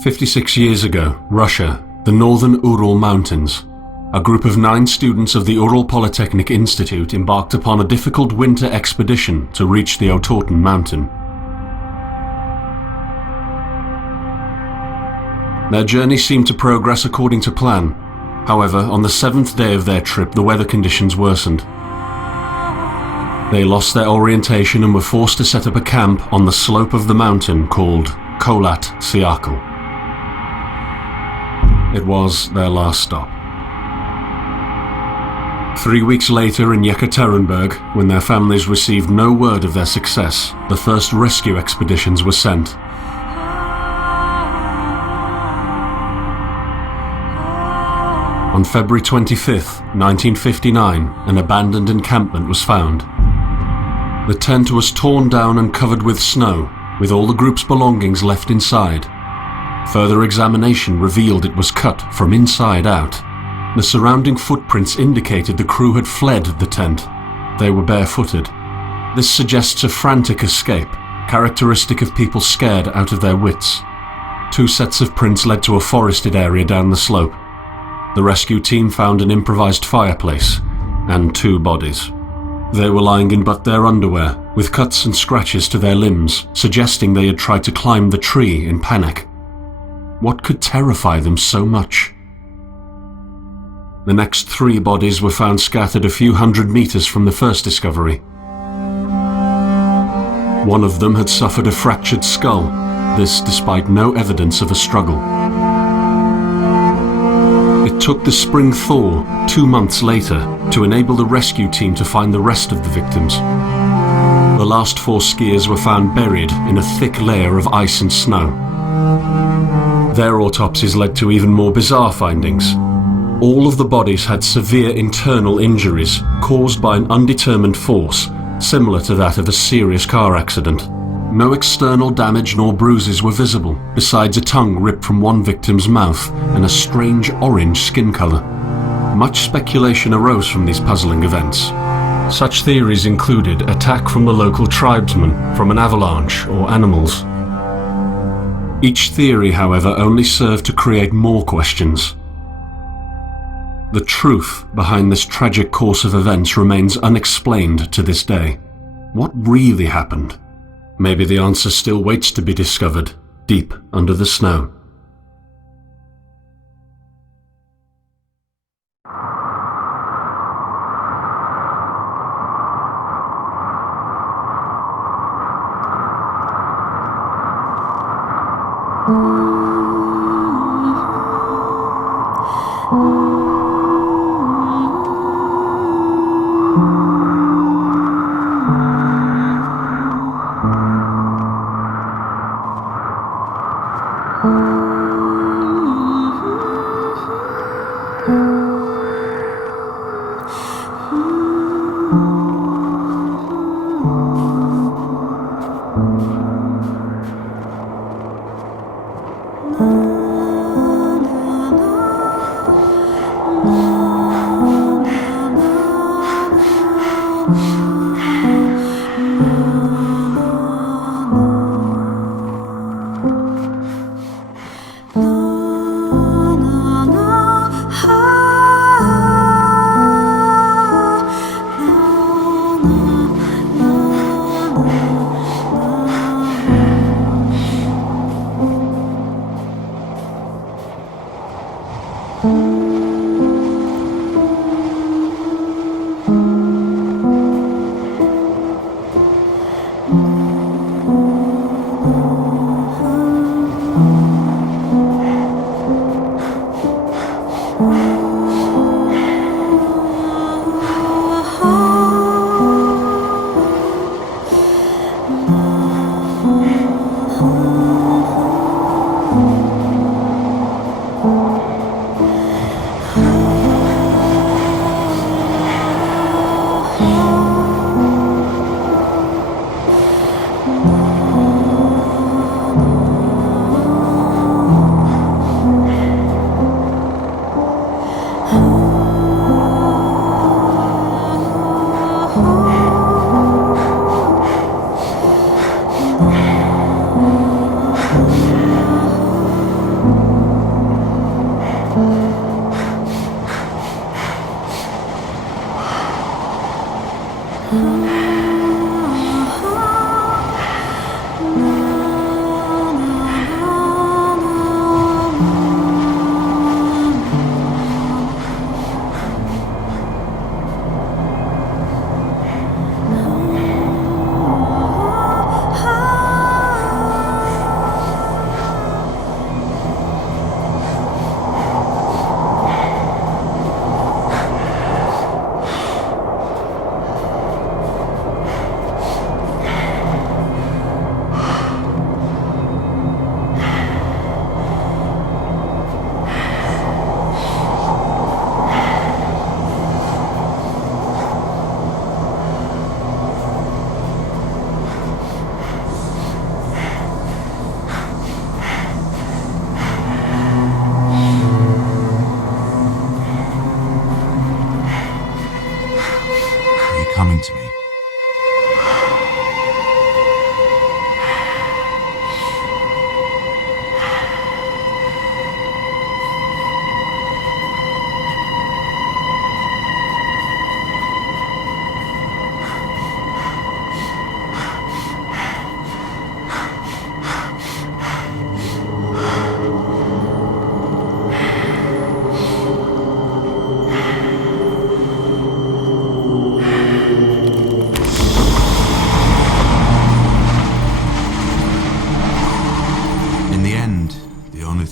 56 years ago, Russia, the northern Ural Mountains. A group of 9 students of the Ural Polytechnic Institute embarked upon a difficult winter expedition to reach the Otorten mountain. Their journey seemed to progress according to plan. However, on the 7th day of their trip, the weather conditions worsened. They lost their orientation and were forced to set up a camp on the slope of the mountain called Kholat Siakal. It was their last stop. 3 weeks later in Yekaterinburg, when their families received no word of their success, the first rescue expeditions were sent. On February 25, 1959, an abandoned encampment was found. The tent was torn down and covered with snow, with all the group's belongings left inside. Further examination revealed it was cut from inside out. The surrounding footprints indicated the crew had fled the tent. They were barefooted. This suggests a frantic escape, characteristic of people scared out of their wits. 2 sets of prints led to a forested area down the slope. The rescue team found an improvised fireplace and 2 bodies. They were lying in but their underwear, with cuts and scratches to their limbs, suggesting they had tried to climb the tree in panic. What could terrify them so much? The next 3 bodies were found scattered a few hundred meters from the first discovery. One of them had suffered a fractured skull, this despite no evidence of a struggle. It took the spring thaw 2 months later to enable the rescue team to find the rest of the victims. The last 4 skiers were found buried in a thick layer of ice and snow. Their autopsies led to even more bizarre findings. All of the bodies had severe internal injuries caused by an undetermined force, similar to that of a serious car accident. No external damage nor bruises were visible, besides a tongue ripped from one victim's mouth and a strange orange skin color. Much speculation arose from these puzzling events. Such theories included attack from the local tribesmen, from an avalanche, or animals. Each theory, however, only served to create more questions. The truth behind this tragic course of events remains unexplained to this day. What really happened? Maybe the answer still waits to be discovered, deep under the snow.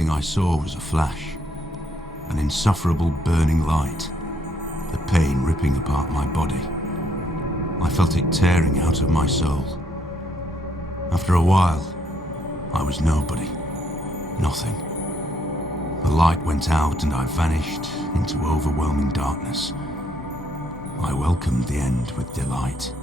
thing I saw was a flash, an insufferable burning light, the pain ripping apart my body. I felt it tearing out of my soul. After a while, I was nobody, nothing. The light went out and I vanished into overwhelming darkness. I welcomed the end with delight.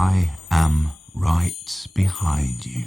I am right behind you.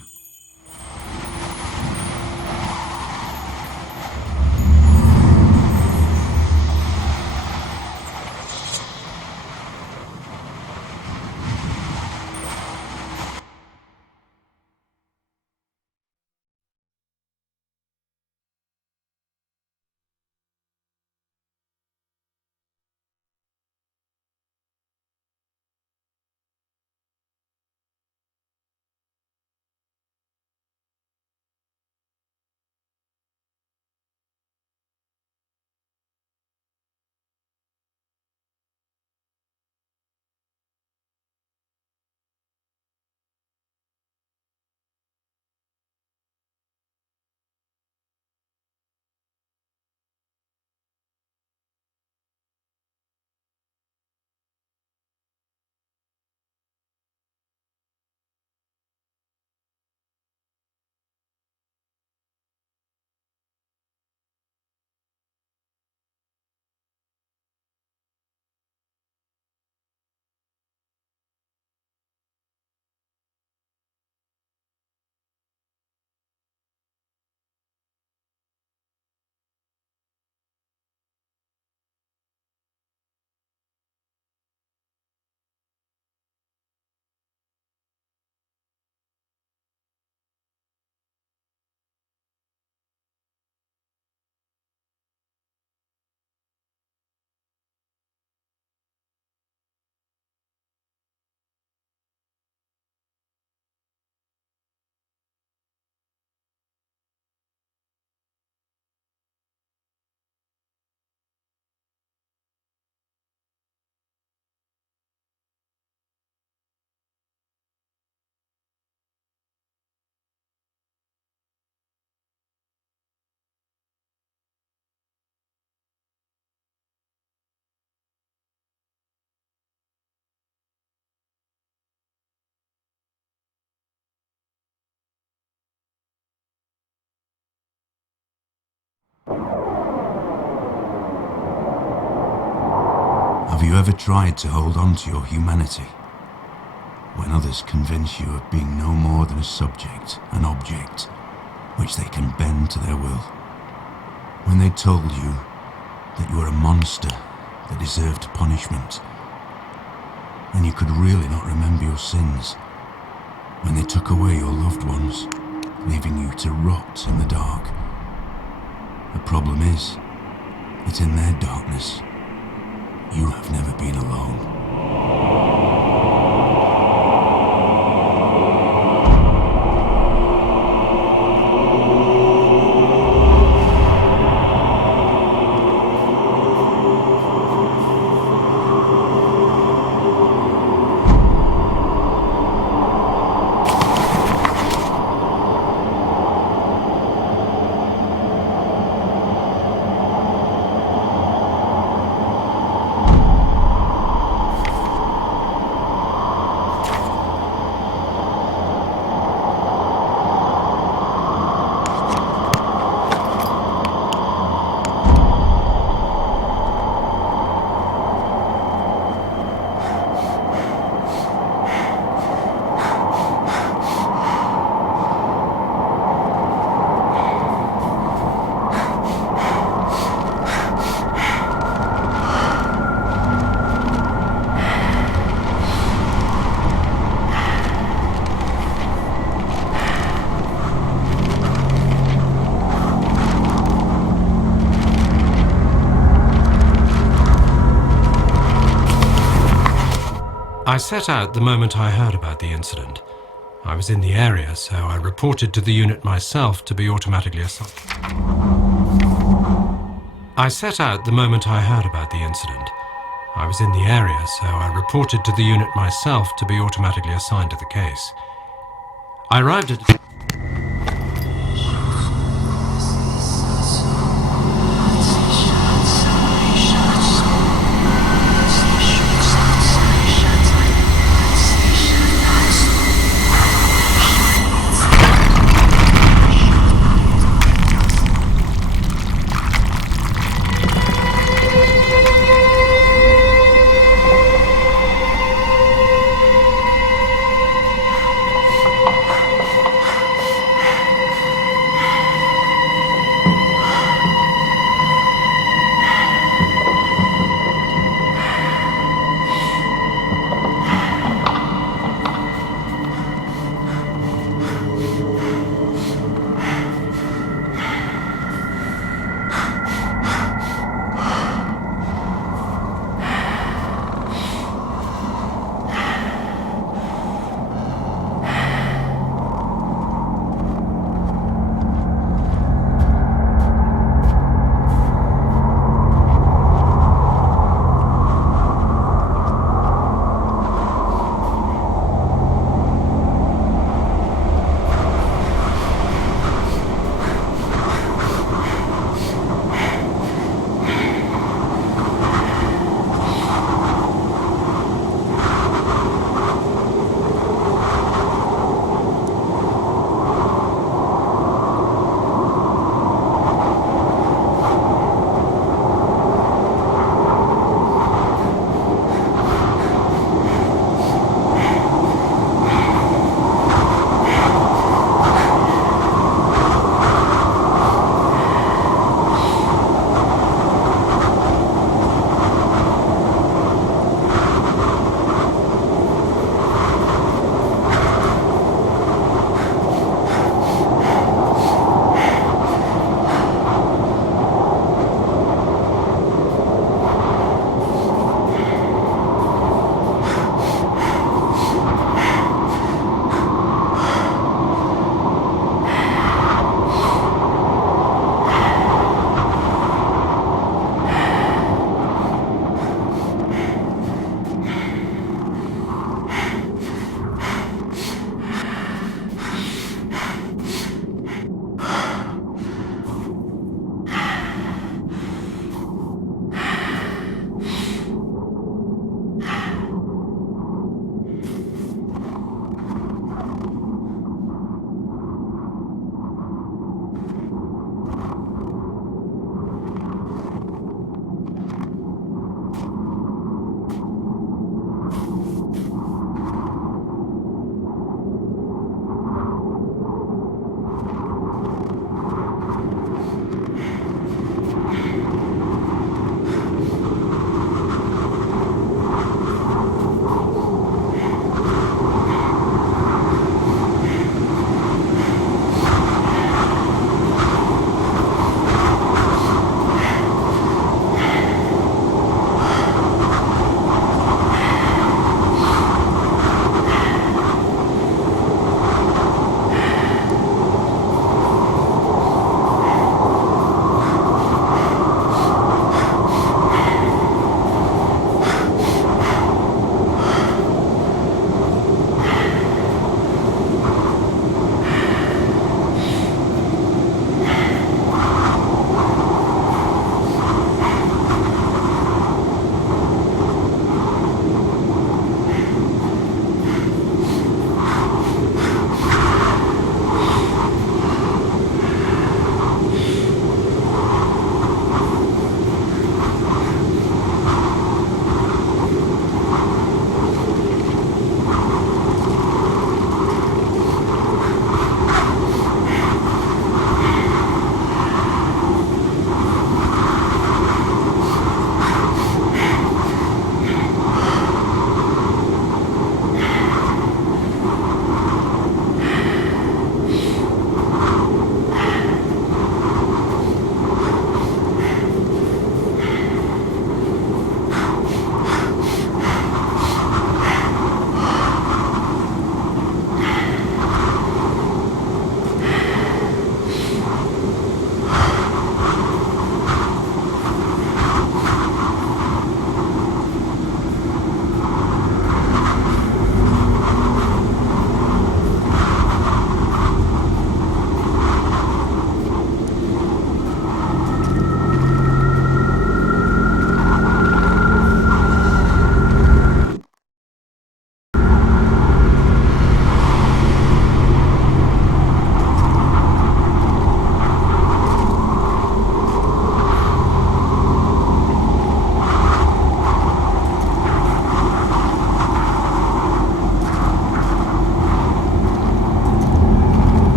Have you ever tried to hold on to your humanity when others convince you of being no more than a subject, an object, which they can bend to their will? When they told you that you were a monster that deserved punishment, and you could really not remember your sins? When they took away your loved ones, leaving you to rot in the dark? The problem is that in their darkness, you have never been alone. I set out the moment I heard about the incident. I was in the area, so I reported to the unit myself to be automatically assigned. I set out the moment I heard about the incident. I was in the area, so I reported to the unit myself to be automatically assigned to the case. I arrived at...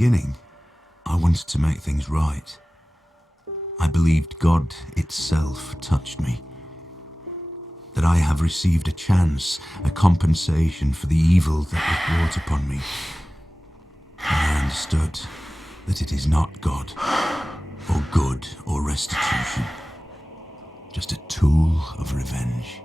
beginning, I wanted to make things right. I believed God itself touched me. That I have received a chance, a compensation for the evil that was brought upon me. And I understood that it is not God, or good, or restitution. Just a tool of revenge.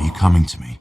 Are you coming to me?